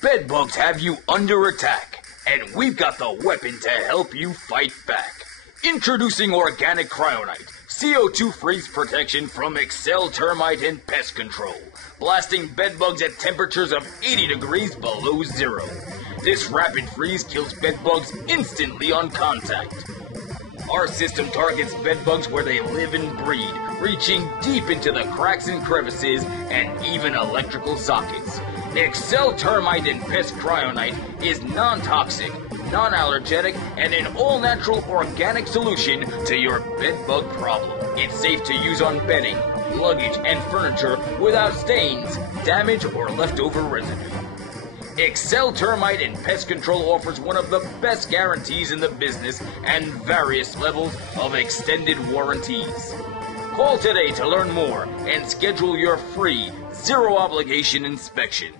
Bedbugs have you under attack, and we've got the weapon to help you fight back. Introducing Organic Cryonite, CO2 freeze protection from Excel Termite and Pest Control, blasting bedbugs at temperatures of 80 degrees below zero. This rapid freeze kills bedbugs instantly on contact. Our system targets bedbugs where they live and breed, reaching deep into the cracks and crevices and even electrical sockets. Excel Termite and Pest Cryonite is non-toxic, non-allergenic, and an all-natural organic solution to your bedbug problem. It's safe to use on bedding, luggage, and furniture without stains, damage, or leftover residue. Excel Termite and Pest Control offers one of the best guarantees in the business and various levels of extended warranties. Call today to learn more and schedule your free, zero-obligation inspection.